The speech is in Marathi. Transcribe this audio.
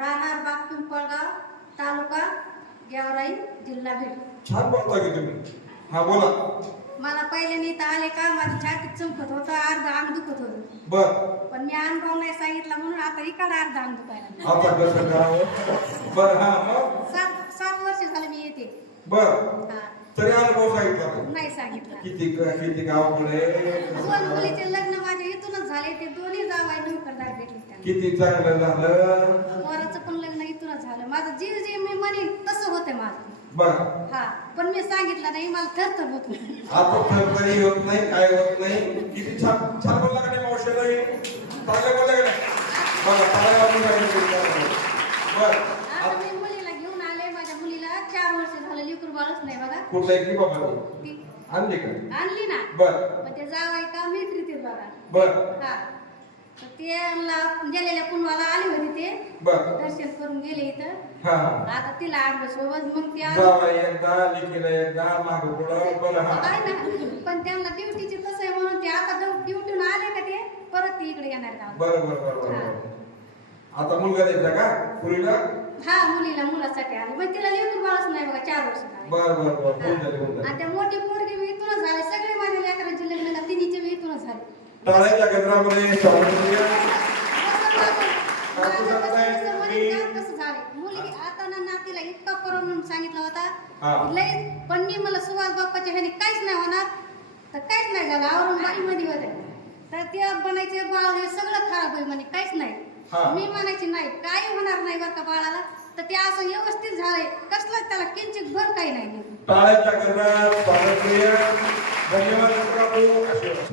राहणार बाग पिंपळगाव, तालुका गेवराई, जिल्हा बीड. छान बोलता की तुम्ही. हा बोला. मला पहिले मी इथं आले का माझी छातीत चमकत होतं, अर्ध अंग दुखत होतं. बर. पण मी अनुभव नाही सांगितला म्हणून आता इकडे अर्ध अंग दुखायला. आता कसं करावं. बर. हा मग 7 वर्ष झाले मी येते. बर. हा तरी अनुभव सांगितला नाही सांगितला. किती गावाकडे. दोन मुलीचे लग्न माझ्या इथूनच झाले, ते दोन्ही जावाई नोकरदार भेटले त्यांना. किती चांगलं झालं. पोराचं पण लग्न इथूनच झालं. माझं जीव जे मी म्हणेन तसं होतं माझं. बर. हा पण मी सांगितलं नाही, मला थरथर होत होती. आता थरथरी होत नाही, काय होत नाही. किती छान छान बोलला का नाही मावशीला. चांगलं बोलला का नाही. बघा चांगलं बोलला. बर. आता मी मुलीला घेऊन आले. माझ्या मुलीला 4 वर्ष झालं, लेकरू बाळच नाही बघा. कुठं आहे की बाबा ती आणली का. आणली ना. बर. पण ते जावाई का मिलिटरीत आहेत बघा. बर. हा तर त्यांना गेलेल्या पुनवाला आली होती ते. बर. दर्शन करून गेले इथं. हा आता तिला आणलं सोबत. मग ती जावाई एकदा लिखीला एकदा मागं पुढं. बरं. हा काय ना, पण त्यांना ड्युटीचे तसं आहे म्हणून ते आता ड्युटीहून आले का ते परत ते इकडे येणार गावात. बरं. आता मुलगा द्यायचा का पुरीला. हा मुलासाठी आले. मग तिला लेकरू बाळच नाही बघा, 4 वर्ष झाले. बरं होऊन झाले. आणि त्या मोठी पोरगी मी इथूनच झाले. सगळे माझ्या लेकरांचे लग्न का तिन्हीचे मी इथूनच झाले. टाळ्याच्या गजरामध्ये स्वागत करूया. कसं झाले मुलगी आता ना नातीला इतका करून सांगितलं होता लय. पण मी मला सुभाष बाप्पाच्या ह्याने काहीच नाही होणार तर काहीच नाही झालं. औरंगाबादी मध्ये तर ते बनायचे बाळ हे सगळं खराब होईल म्हणे, काहीच नाही. मी म्हणायची नाही काही होणार नाही बरं का बाळाला. तर ते असं व्यवस्थित झालंय, कसलं त्याला किंचित भर काही नाही. टाळ्याच्या गजरात स्वागत करूया. धन्यवाद.